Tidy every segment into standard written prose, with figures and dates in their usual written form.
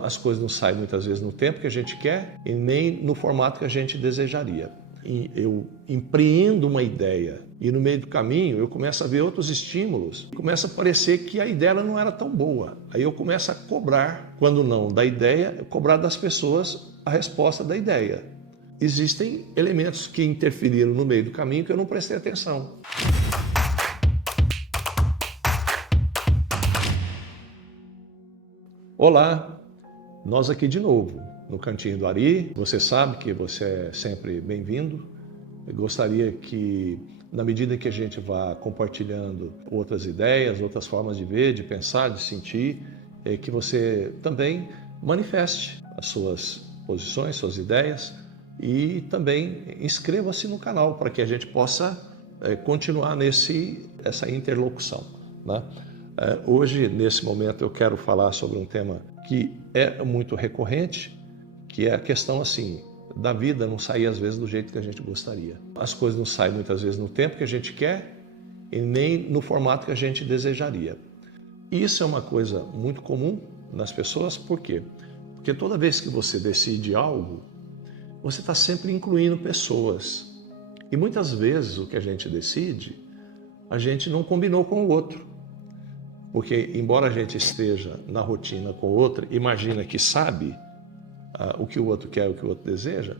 As coisas não saem muitas vezes no tempo que a gente quer e nem no formato que a gente desejaria. E eu empreendo uma ideia e no meio do caminho eu começo a ver outros estímulos. Começa a parecer que a ideia não era tão boa. Aí eu começo a cobrar, quando não da ideia, cobrar das pessoas a resposta da ideia. Existem elementos que interferiram no meio do caminho que eu não prestei atenção. Olá, nós aqui de novo, no Cantinho do Ari. Você sabe que você é sempre bem-vindo. Eu gostaria que, na medida que a gente vá compartilhando outras ideias, outras formas de ver, de pensar, de sentir, que você também manifeste as suas posições, suas ideias e também inscreva-se no canal para que a gente possa continuar essa interlocução, né? Hoje, nesse momento, eu quero falar sobre um tema que é muito recorrente, que é a questão assim, da vida não sair às vezes do jeito que a gente gostaria. As coisas não saem muitas vezes no tempo que a gente quer e nem no formato que a gente desejaria. E isso é uma coisa muito comum nas pessoas, por quê? Porque toda vez que você decide algo, você está sempre incluindo pessoas. E muitas vezes o que a gente decide, a gente não combinou com o outro. Porque, embora a gente esteja na rotina com o outro, imagina que sabe o que o outro quer, o que o outro deseja,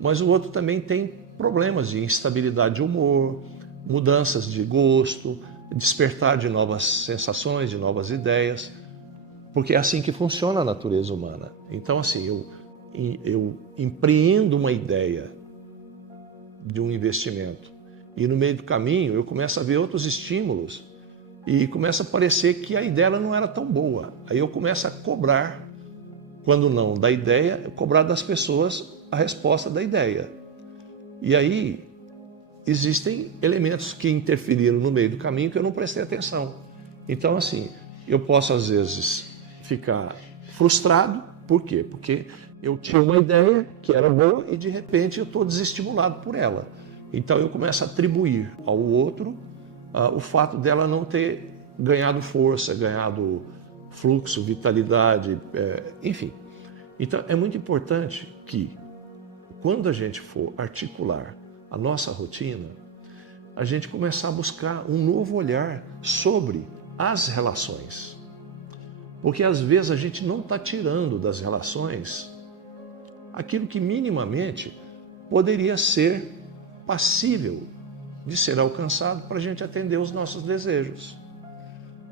mas o outro também tem problemas de instabilidade de humor, mudanças de gosto, despertar de novas sensações, de novas ideias, porque é assim que funciona a natureza humana. Então, assim, eu empreendo uma ideia de um investimento e no meio do caminho eu começo a ver outros estímulos e começa a parecer que a ideia não era tão boa. Aí eu começo a cobrar, quando não da ideia, cobrar das pessoas a resposta da ideia. E aí existem elementos que interferiram no meio do caminho que eu não prestei atenção. Então, assim, eu posso às vezes ficar frustrado. Por quê? Porque eu tinha uma ideia que era boa e de repente eu estou desestimulado por ela. Então eu começo a atribuir ao outro o fato dela não ter ganhado força, ganhado fluxo, vitalidade, enfim. Então, é muito importante que, quando a gente for articular a nossa rotina, a gente começar a buscar um novo olhar sobre as relações. Porque, às vezes, a gente não está tirando das relações aquilo que minimamente poderia ser passível de ser alcançado para a gente atender os nossos desejos.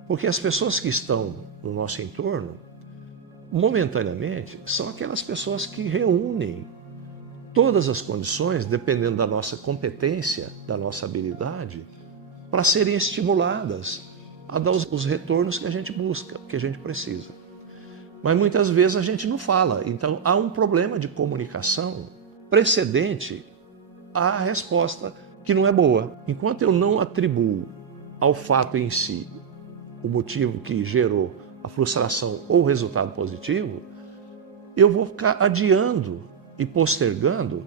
Porque as pessoas que estão no nosso entorno, momentaneamente, são aquelas pessoas que reúnem todas as condições, dependendo da nossa competência, da nossa habilidade, para serem estimuladas a dar os retornos que a gente busca, que a gente precisa. Mas muitas vezes a gente não fala, então há um problema de comunicação precedente à resposta que não é boa. Enquanto eu não atribuo ao fato em si o motivo que gerou a frustração ou o resultado positivo, eu vou ficar adiando e postergando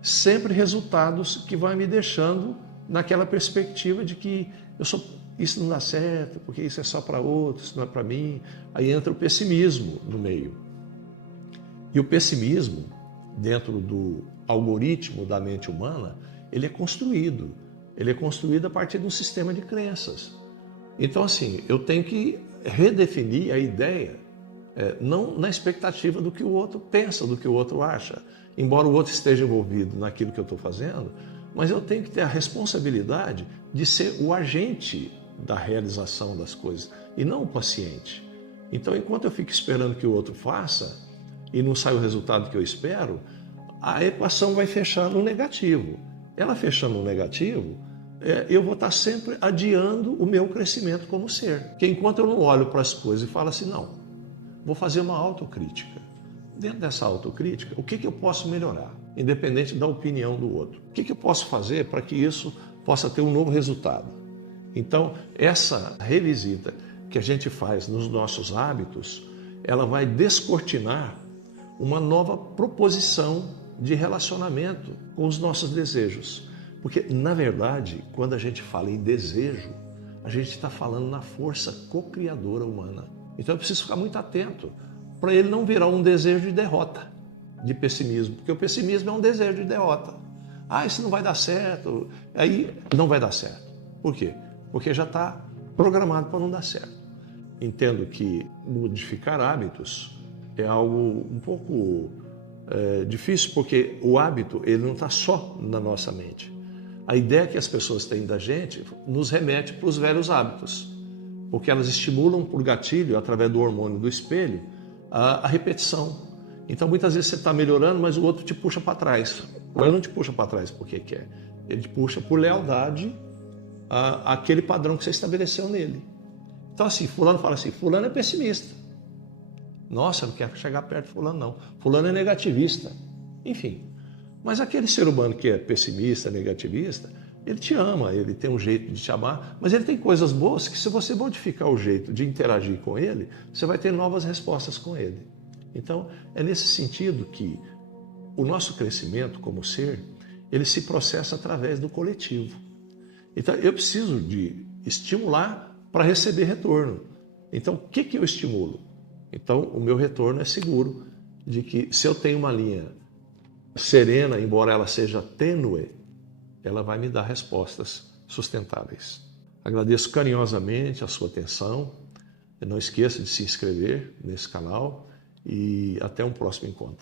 sempre resultados que vão me deixando naquela perspectiva de que isso não dá certo, porque isso é só para outros, isso não é para mim. Aí entra o pessimismo no meio. E o pessimismo, dentro do algoritmo da mente humana, ele é construído a partir de um sistema de crenças. Então, assim, eu tenho que redefinir a ideia, não na expectativa do que o outro pensa, do que o outro acha. Embora o outro esteja envolvido naquilo que eu estou fazendo, mas eu tenho que ter a responsabilidade de ser o agente da realização das coisas e não o paciente. Então, enquanto eu fico esperando que o outro faça e não sai o resultado que eu espero, a equação vai fechar no negativo. Ela fechando no negativo, eu vou estar sempre adiando o meu crescimento como ser. Porque enquanto eu não olho para as coisas e falo assim, não, vou fazer uma autocrítica. Dentro dessa autocrítica, o que eu posso melhorar, independente da opinião do outro? O que eu posso fazer para que isso possa ter um novo resultado? Então, essa revisita que a gente faz nos nossos hábitos, ela vai descortinar uma nova proposição de relacionamento com os nossos desejos. Porque, na verdade, quando a gente fala em desejo, a gente está falando na força co-criadora humana. Então eu preciso ficar muito atento para ele não virar um desejo de derrota, de pessimismo, porque o pessimismo é um desejo de derrota. Ah, isso não vai dar certo. Aí não vai dar certo. Por quê? Porque já está programado para não dar certo. Entendo que modificar hábitos é algo um pouco difícil, porque o hábito ele não está só na nossa mente. A ideia que as pessoas têm da gente nos remete para os velhos hábitos, porque elas estimulam por gatilho, através do hormônio do espelho, a repetição. Então, muitas vezes você está melhorando, mas o outro te puxa para trás. Mas ele não te puxa para trás porque quer. Ele te puxa por lealdade àquele padrão que você estabeleceu nele. Então, assim, fulano fala assim, fulano é pessimista. Nossa, eu não quero chegar perto de fulano, não. Fulano é negativista. Enfim. Mas aquele ser humano que é pessimista, negativista, ele te ama, ele tem um jeito de te amar, mas ele tem coisas boas que, se você modificar o jeito de interagir com ele, você vai ter novas respostas com ele. Então, é nesse sentido que o nosso crescimento como ser, ele se processa através do coletivo. Então, eu preciso de estimular para receber retorno. Então, o que eu estimulo? Então, o meu retorno é seguro de que, se eu tenho uma linha serena, embora ela seja tênue, ela vai me dar respostas sustentáveis. Agradeço carinhosamente a sua atenção. Não esqueça de se inscrever nesse canal e até um próximo encontro.